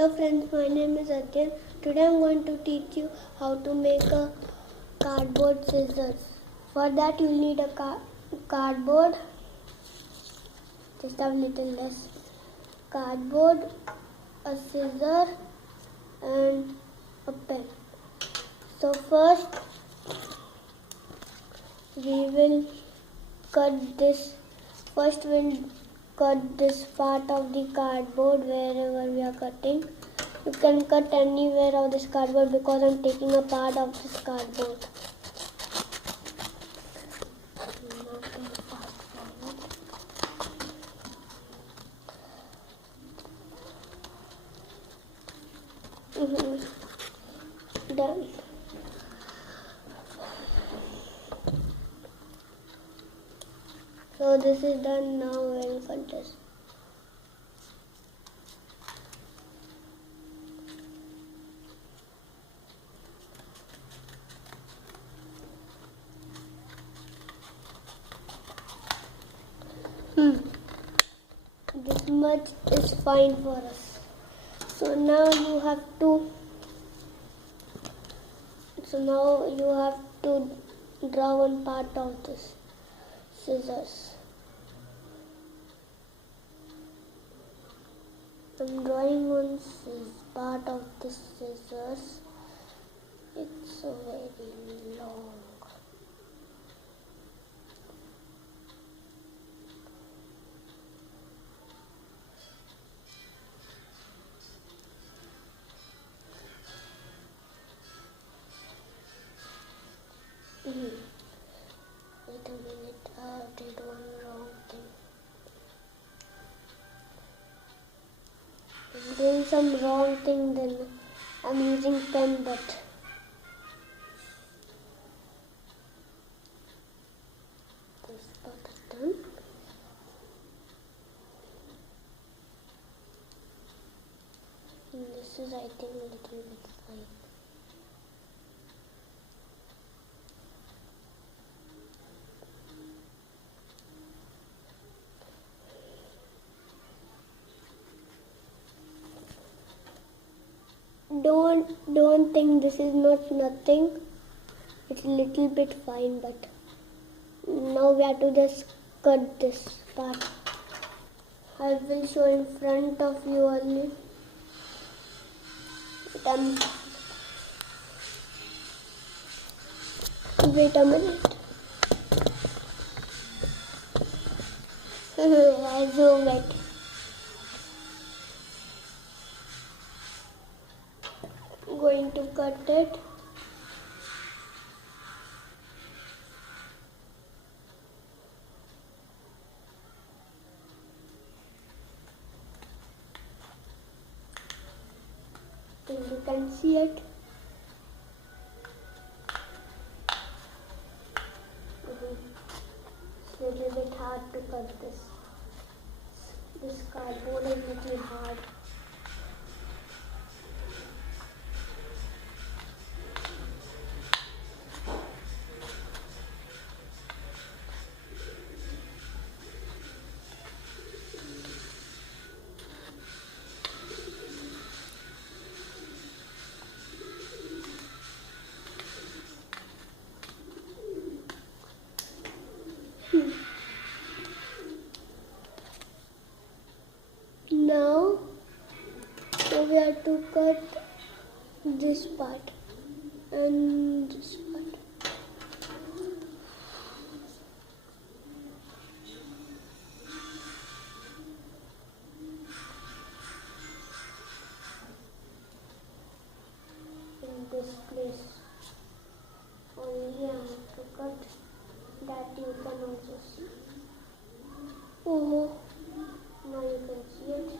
Hello friends, my name is Adyan. Today I am going to teach you how to make a cardboard scissors. For that you need a cardboard, just a little less cardboard, a scissor and a pen. So first we'll cut this part of the cardboard wherever we are cutting. You can cut anywhere of this cardboard because I am taking a part of this cardboard. Done. So this is done. Now we'll cut this. This much is fine for us. So now you have to draw one part of this scissors. I'm drawing one part of this scissors. It's very long. Wait a minute, I did one wrong thing. I'm doing some wrong thing, then I'm using pen, but this part is done. And this is, I think, a little bit fine. Don't think this is not nothing. It's a little bit fine, but now we have to just cut this part. I will show in front of you only. Wait a minute. I zoom it. Going to cut it. And you can see it. It's a little bit hard to cut this. This cardboard is a little hard. Now we have to cut this part and this part. In this place only I have to cut. That you can also see. Oh, now you can see it.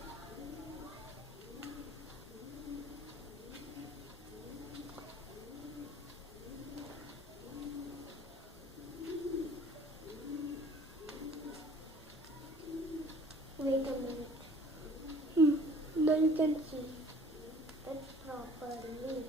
Wait a minute. Now you can see it properly.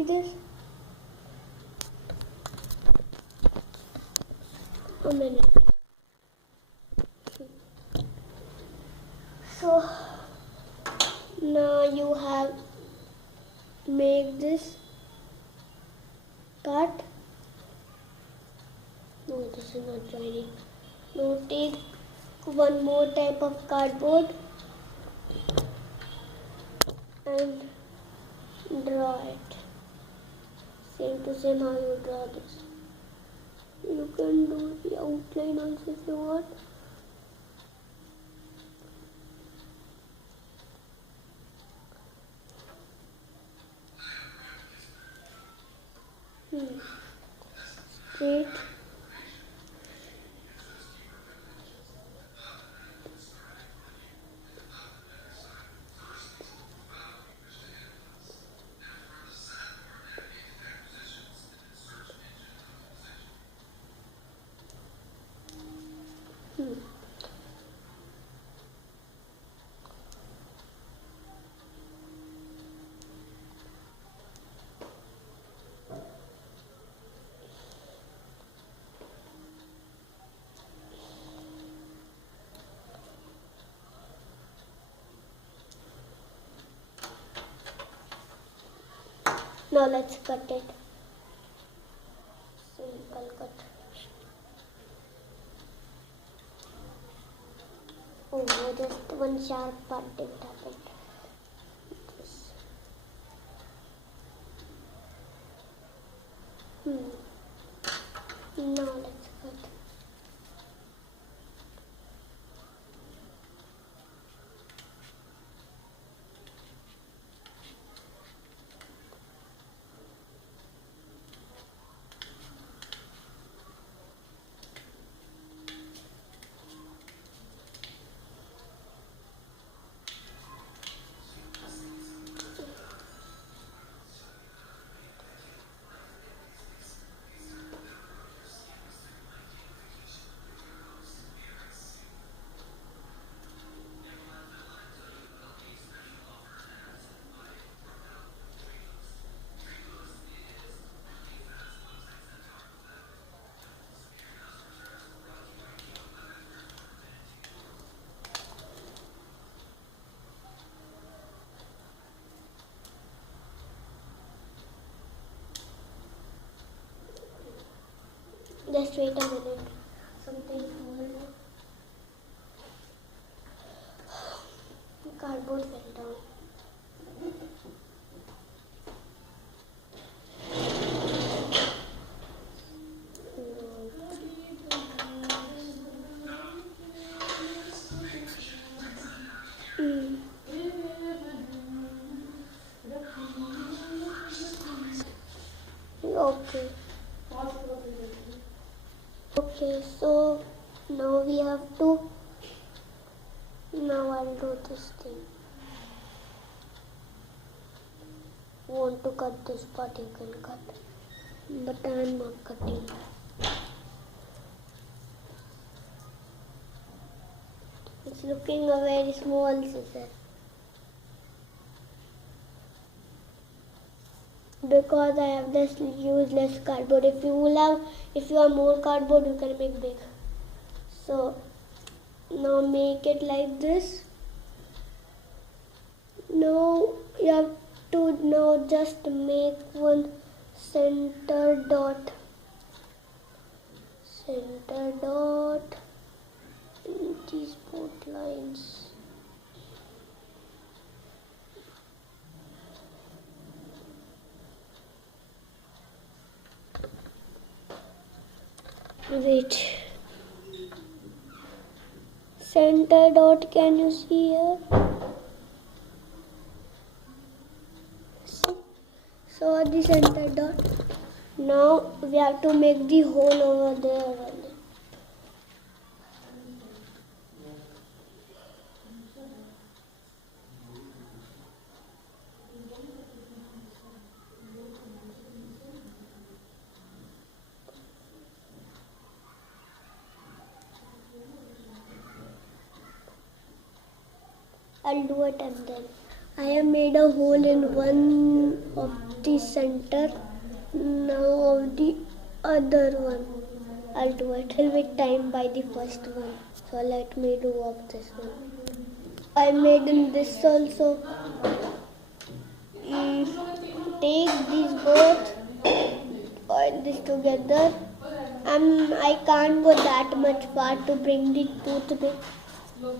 See this? A minute. So now you have make this part. No, this is not joining. Now take one more type of cardboard and draw it. Same to same how you draw this. You can do the outline also if you want. Straight. Now let's cut it. Simple cut. Oh, just one sharp part didn't happen. This. Now let's cut. Just wait a minute. Something falling. Cardboard fell down. Okay. Okay, so now we have to. Now I'll do this thing. Want to cut this part, you can cut. But I'm not cutting. It's looking a very small scissor. Because I have this useless cardboard. If you have more cardboard, you can make big. So now make it like this. Now you have to now just make one center dot. Center dot in these both lines. Wait. Center dot, can you see here? So the center dot. Now we have to make the hole over there. I'll do it and then I have made a hole in one of the center. Now of the other one. I'll do it till with time by the first one. So let me do of this one. I made in this also. Take these both, oil this together. I can't go that much far to bring the toothpick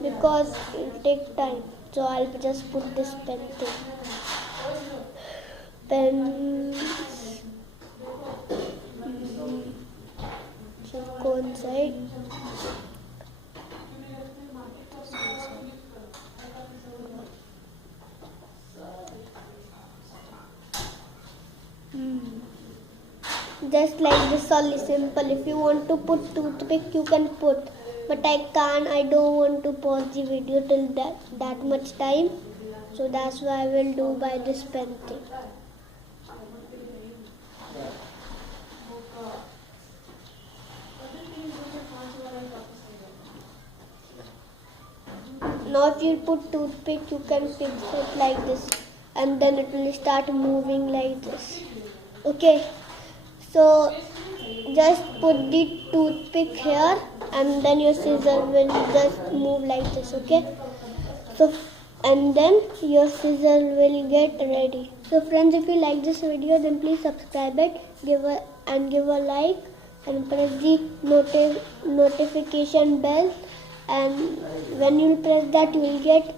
because it will take time. So I'll just put this pen thing. Pen should go inside. Just like this, only simple. If you want to put toothpick, you can put. But I can't. I don't want to pause the video till that much time. So that's why I will do by this pen thing. Now if you put toothpick, you can fix it like this. And then it will start moving like this. Okay. So just put the toothpick here and then your scissor will just move like this, okay? So and then your scissor will get ready. So friends, if you like this video, then please subscribe it, give a like and press the notification bell, and when you press that you will get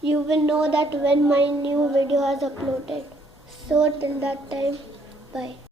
you will know that when my new video is uploaded. So till that time, bye.